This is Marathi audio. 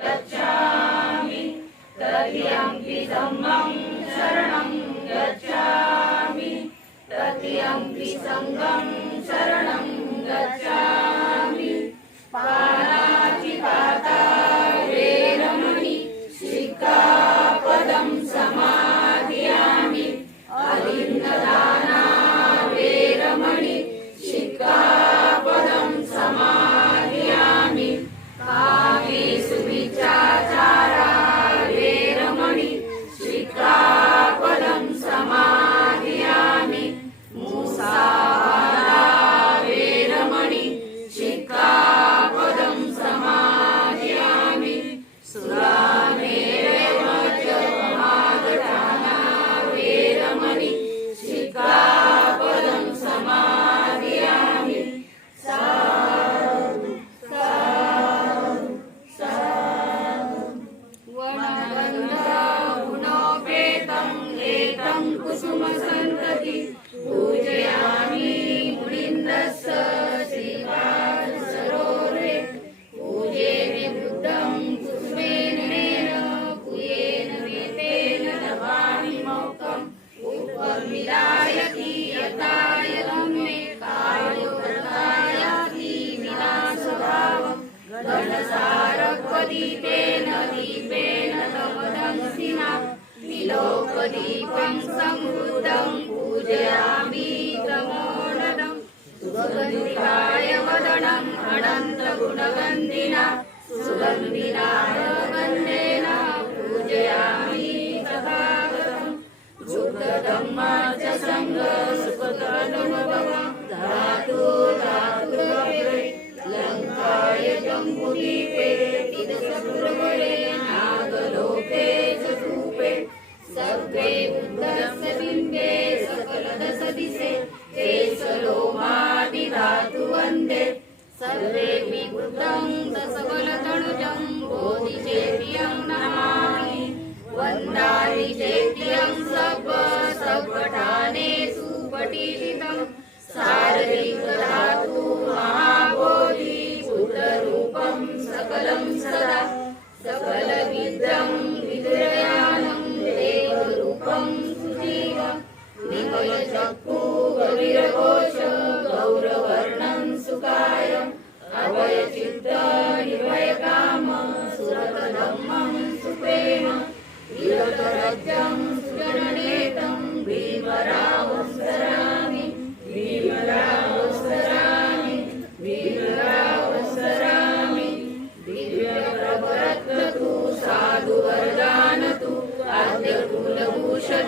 गच्छामि तदीयम्पि धम्मं शरणं गच्छामि तदीयम्पि संघं शरणं गच्छामि पाणातिपाता वेरमणि सिक्खापदं समादियामि अलिन्नदाना वेरमणि सिक्खापदं समादियामि कामेषु मिथ्याचारा वेरमणि सिक्खापदं समादियामि मुसावादा वेरमणि सिक्खापदं समादियामि सुरामेरयमद्यपानाः वेरमणि सिक्खापदं समादियामि साधु साधु साधु वनगन्धगुणोपेतं एतं कुसुमसन्तति पूजयामि मुनीन्द्रस्य श्रीपादसरोवरे पूजेमि बुद्धं कुसुमेन पूयेन वेदेन दवामि मौक्तम् उपमिलायति यथायतं मे कायो रतायाति विनाशभावम् गणसारपदीपेन दीपेन तमदंसिना विलोकदीपं संवृद्धं पूजयामि तमोनदम् सुगन्धिकाय वदनम् अनन्तगुणगन्धिना सुगन्धिनाय गन्धेन पूजयामि तथागतम् शुद्धधम्मा च सङ्घसुखतनुमभवम् धातु धातु लङ्काय जम्बुदीपे